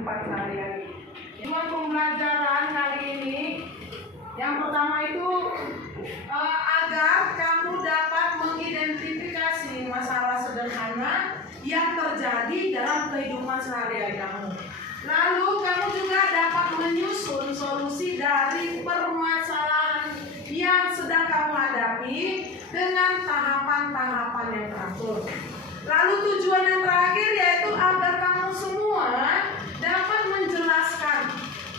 kehidupan sehari-hari. Dua pembelajaran kali ini, yang pertama itu agar kamu dapat mengidentifikasi masalah sederhana yang terjadi dalam kehidupan sehari-hari kamu. Lalu kamu juga dapat menyusun solusi dari permasalahan yang sedang kamu hadapi dengan tahapan-tahapan yang teratur. Lalu tujuan yang terakhir yaitu agar kamu semua dapat menjelaskan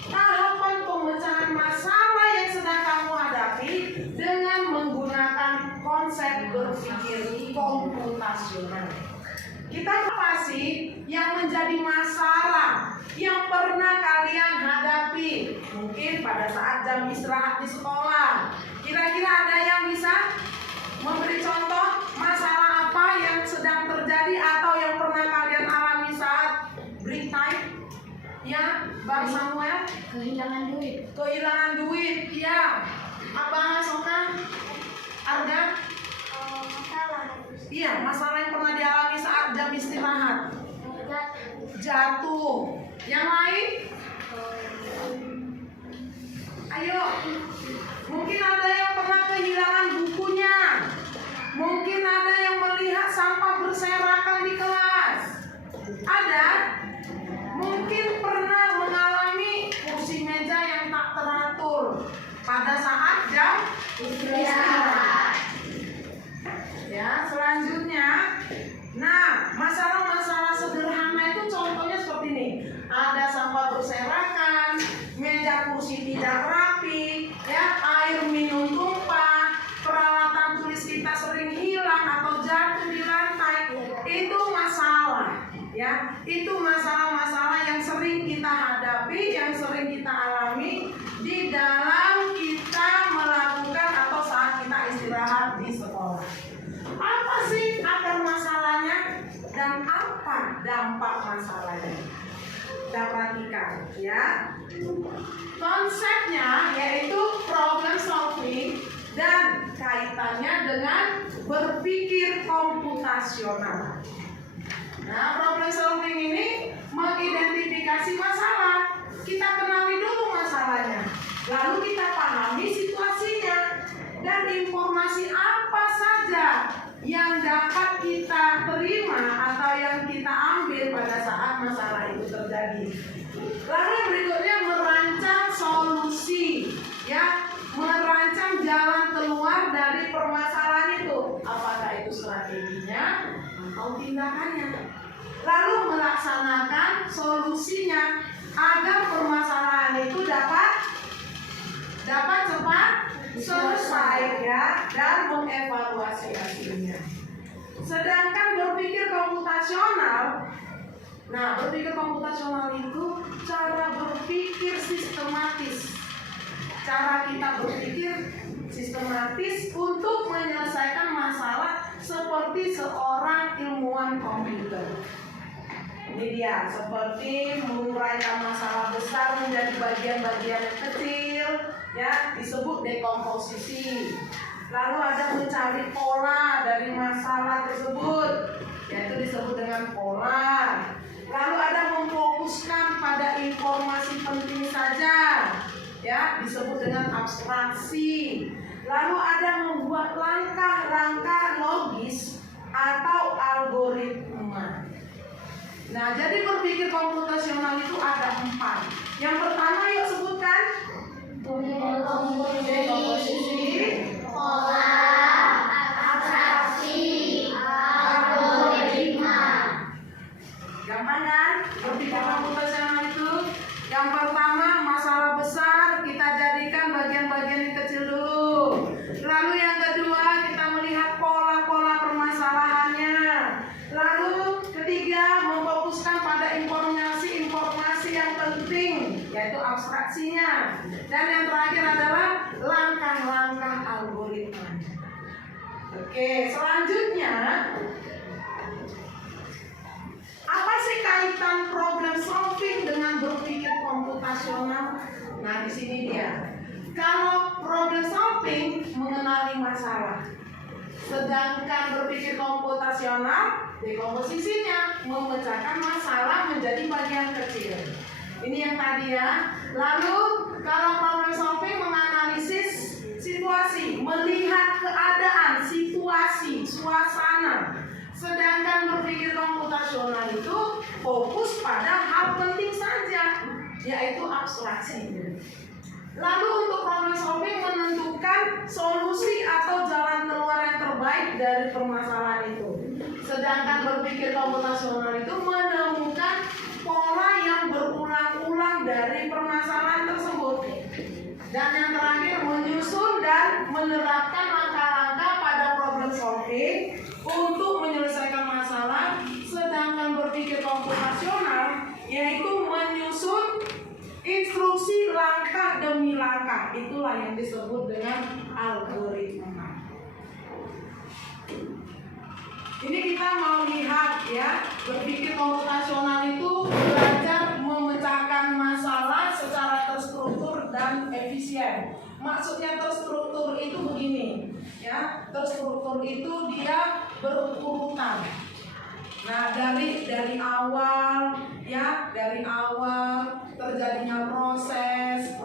tahapan pemecahan masalah yang sedang kamu hadapi dengan menggunakan konsep berpikir komputasional. Kita apa sih yang menjadi masalah yang pernah kalian hadapi? Mungkin pada saat jam istirahat di sekolah. Kira-kira ada yang bisa memberi contoh masalah apa yang sedang terjadi atau yang pernah kalian alami saat break time? Ya, Bang Samuel? Kehilangan duit. Kehilangan duit, ya. Apa Soka? Arga? Masalah. Iya, masalah yang pernah dialami saat jam istirahat. Jatuh. Yang lain? Ayo. Mungkin ada yang pernah kehilangan bukunya. Mungkin ada yang melihat sampah berserakan di kelas. Ada? Mungkin pernah mengalami kursi meja yang tak teratur pada saat jam istirahat. Ya, selanjutnya, nah, masalah-masalah sederhana itu contohnya seperti ini. Ada sampah berserakan, meja kursi tidak rapi, ya, air minum tumpah, peralatan tulis kita sering hilang atau jatuh di lantai. Itu masalah, ya. Itu masalah-masalah yang sering kita hadapi, yang sering kita alami di dalam kita melakukan atau saat kita istirahat di sekolah. Apa sih akar masalahnya dan apa dampak masalahnya? Kita perhatikan, ya. Konsepnya yaitu problem solving dan kaitannya dengan berpikir komputasional. Nah, problem solving ini mengidentifikasi masalah. Kita kenali dulu masalahnya, lalu kita pahami situasinya dan informasi apa saja yang dapat kita terima atau yang kita ambil pada saat masalah itu terjadi. Lalu yang berikutnya merancang solusi, ya, merancang jalan keluar dari permasalahan itu. Apakah itu strateginya atau tindakannya? Lalu melaksanakan solusinya agar permasalahan itu dapat cepat selesai, ya, dan mengevaluasi hasilnya. Sedangkan berpikir komputasional, nah, berpikir komputasional itu cara berpikir sistematis. Cara kita berpikir sistematis untuk menyelesaikan masalah seperti seorang ilmuwan komputer. Ini dia, seperti menguraikan masalah besar menjadi bagian-bagian yang kecil, ya, disebut dekomposisi. Lalu ada mencari pola dari masalah tersebut, yaitu disebut dengan pola. Lalu ada memfokuskan pada informasi penting saja, ya, disebut dengan abstraksi. Lalu ada membuat langkah-langkah logis atau algoritma. Nah, jadi berpikir komputasional itu ada 4. Yang pertama, yuk sebutkan. Dekomposisi, Pola, abstraksi, algoritma. Gampang kan? Berpikir komputasional itu. Yang pertama, masalah besar kita jadikan bagian-bagian yang kecil dulu. Lalu yang kedua, kita melihat pola-pola permasalahannya. Lalu ketiga, memfokuskan pada informasi-informasi yang penting, yaitu abstraksinya. Dan yang terakhir adalah langkah-langkah algoritma. Oke, selanjutnya, apa sih kaitan problem solving dengan berpikir komputasional? Nah, di sini dia. Kalau problem solving mengenali masalah, sedangkan berpikir komputasional dekomposisinya memecahkan masalah menjadi bagian kecil. Ini yang tadi ya. Lalu kalau problem solving menganalisis situasi, melihat keadaan, situasi, suasana. Sedangkan berpikir komputasional itu fokus pada hal penting saja, yaitu abstraksi. Lalu untuk problem solving menentukan solusi atau jalan keluar yang terbaik dari permasalahan itu. Sedangkan berpikir komputasional itu menemukan pola yang berulang-ulang dari permasalahan tersebut. Dan yang terakhir menyusun dan menerapkan langkah-langkah pada problem solving untuk menyelesaikan masalah. Sedangkan berpikir komputasional yaitu menyusun instruksi langkah demi langkah. Itulah yang disebut dengan algoritma. Ini kita mau lihat ya, berpikir komputasional itu belajar memecahkan masalah secara terstruktur dan efisien. Maksudnya terstruktur itu begini, ya. Terstruktur itu dia berurutan. Nah, dari awal ya, dari awal terjadinya proses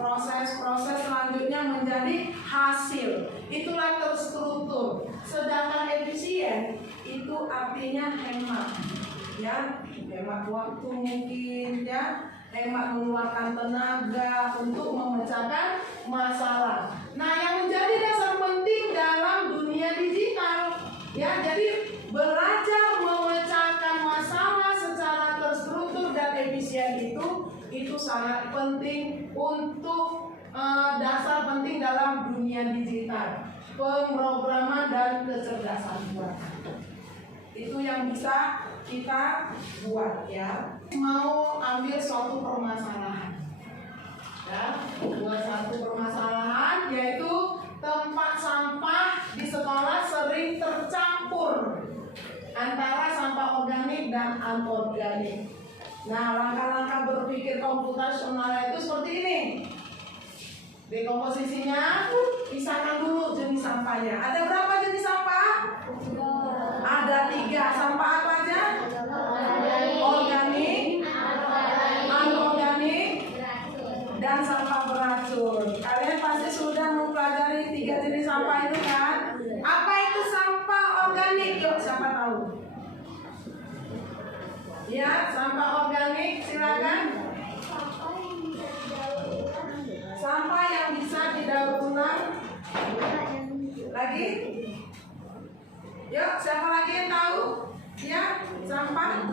selanjutnya menjadi hasil. Itulah terstruktur. Sedangkan efisien itu artinya hemat. Ya, hemat waktu mungkin ya, hemat mengeluarkan tenaga untuk memecahkan masalah. Nah, yang menjadi dasar penting dalam dunia digital ya, jadi belajar memecahkan masalah secara terstruktur dan efisien itu sangat penting untuk dasar penting dalam dunia digital, pemrograman dan kecerdasan buatan. Itu yang bisa kita buat ya. Mau ambil suatu permasalahan ya, buat satu permasalahan yaitu tempat sampah di sekolah sering tercampur antara sampah organik dan anorganik. Nah, langkah-langkah berpikir komputasional itu seperti ini. Dekomposisinya, pisahkan dulu jenis sampahnya. Ada berapa jenis sampah? Ada 3. Sampah apa aja? Organik, anorganik, dan sampah beracun. Kalian pasti sudah mempelajari 3 jenis sampah itu kan? Apa itu sampah organik? Yuk, siapa tahu? Ya, sampah organik, silakan. Sampah yang bisa didaur ulang. Lagi? Yuk, siapa lagi yang tahu? Ya, sampah.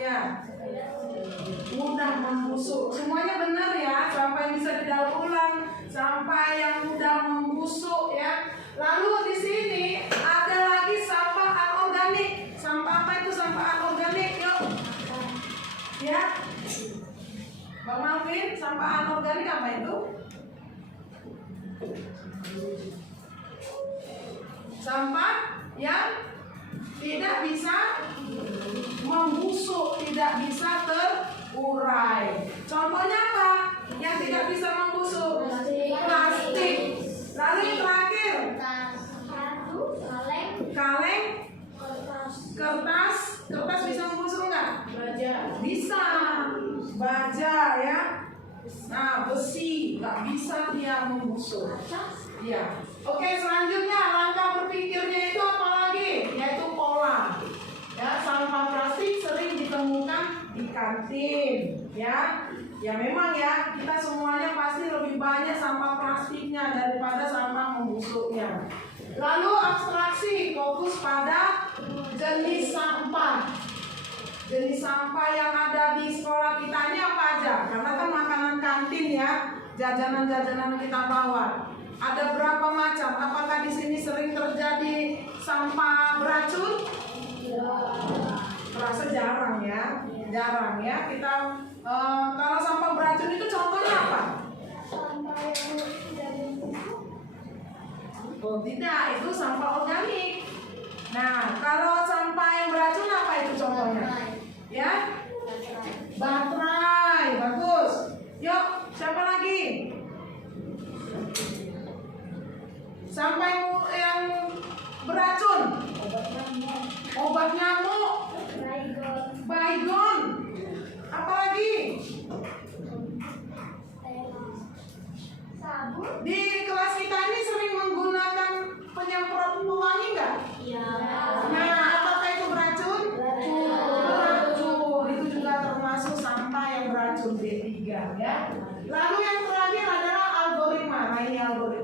Ya, mudah membusuk. Semuanya benar ya. Sampah yang bisa didaur ulang, sampah yang mudah membusuk ya. Lalu di sini ada lagi sampah anorganik. Sampah apa itu sampah anorganik? Yuk. Ya. Bang Malvin, sampah anorganik apa itu? Sampah yang tidak bisa membusuk, tidak bisa terurai. Contohnya apa? Yang tidak bisa membusuk? Plastik. Lalu yang terakhir? Kaleng. Kertas. Kertas bisa membusuk nggak? Bisa. Baja ya. Nah, besi nggak bisa dia membusuk. Ya. Oke, selanjutnya langkah berpikirnya itu apa lagi? Yaitu pola. Ya, sampah plastik sering ditemukan di kantin. Ya. Ya memang ya, kita semuanya pasti lebih banyak sampah plastiknya daripada sampah membusuknya. Lalu abstraksi, fokus pada jenis sampah. Jenis sampah yang ada di sekolah kita ini apa aja? Karena kan makanan kantin ya, jajanan-jajanan yang kita bawa. Ada berapa macam? Apakah di sini sering terjadi sampah beracun? Terasa jarang ya, jarang ya. Kita kalau sampah beracun itu contohnya apa? Oh tidak, itu sampah organik. Nah, kalau sampah yang beracun apa itu contohnya? Ya, baterai, bagus. Yuk, siapa lagi? Sampah yang beracun, obat nyamuk,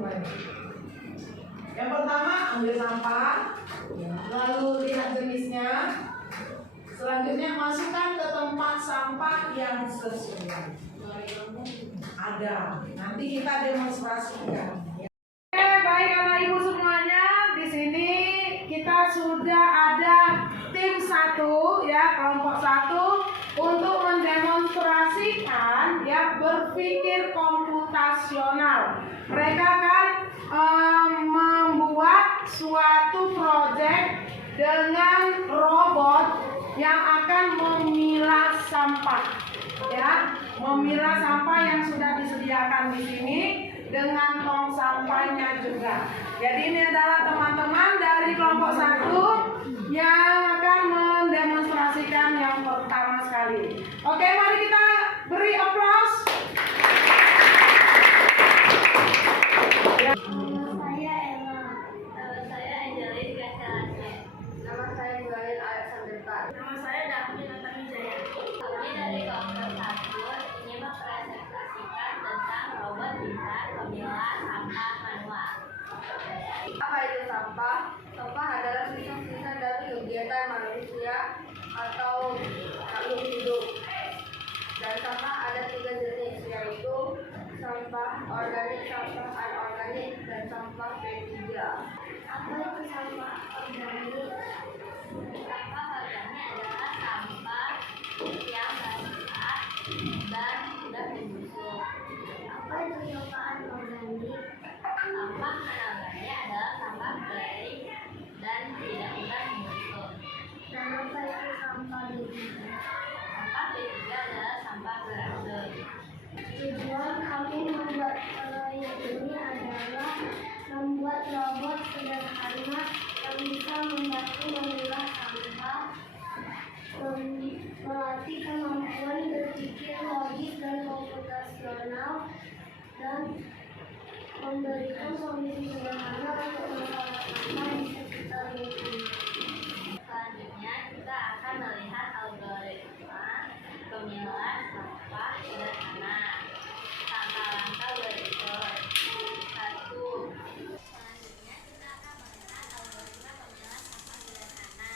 banyak. Yang pertama ambil sampah, lalu lihat jenisnya. Selanjutnya masukkan ke tempat sampah yang sesuai. Ada. Nanti kita demonstrasikan. Oke, baik anak ibu semuanya. Di sini kita sudah ada tim 1 ya, kelompok 1 untuk mendemonstrasikan ya berpikir komputasional. Mereka akan membuat suatu proyek dengan robot yang akan memilah sampah ya, memilah sampah yang sudah disediakan di sini dengan tong sampahnya juga. Jadi ini adalah teman-teman dari kelompok 1 yang akan mendemonstrasikan yang pertama sekali. Oke, mari kita beri aplaus. Nama saya Emma. Nama saya Angelis Gasalase. Nama saya Ibrahim Alexander. Nama saya Daphne Nathamijaya. Kami dari kelompok 1 ingin mempresentasikan tentang robot pintar pemilah sampah manual. Apa itu sampah? Sampah adalah sisa-sisa dari kegiatan manusia atau makhluk hidup. Dan sampah ada 3 jenis, yaitu sampah organik, sampah anorganik, dan sampah P3. Apa itu sampah organik? Sampah organik adalah sampah yang basah dan sudah membusuk. Apa itu sampah anorganik? Sampah anorganik adalah sampah kering dan tidak mudah membusuk. Dan apa itu sampah B3? Sampah P3 adalah sampah beracun. Tujuan kami membuat proyek ini adalah membuat robot sederhana yang bisa membantu memilah sampah, melatih kemampuan berpikir logis dan komputasional, dan memberikan solusi sederhana untuk masalah sampah di sekitar lingkungan. Selanjutnya kita akan melihat algoritma pemilahan sampah sederhana. Langkah-langkah berikut. 1. Selanjutnya kita akan melihat algoritma pemilahan sampah sederhana.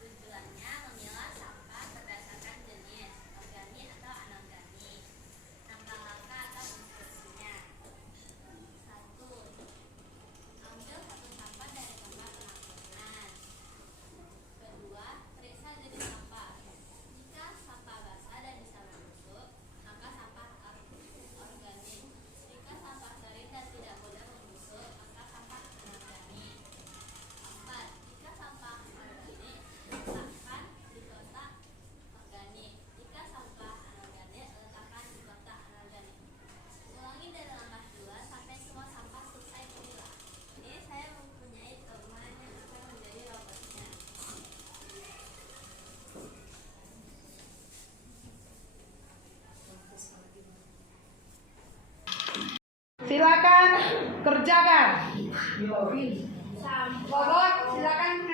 Tujuannya memilah sampah berdasarkan jenis, organik atau anorganik. Langkah-langkah atau instruksinya. 1. Ambil satu sampah dari tempat penampungan. Kedua, periksa jenis sampah. Jika sampah basah dan bisa membusuk, maka sampah organik. Jika sampah kering dan tidak mudah membusuk, maka sampah anorganik. 4. Jika sampah organik, letakkan di kotak organik. Jika sampah anorganik, letakkan di kotak anorganik. Ulangi dari langkah 2 sampai semua sampah selesai dimilah. Ini saya mempunyai teman yang akan menjadi robotnya. Silakan kerjakan. Robot, silakan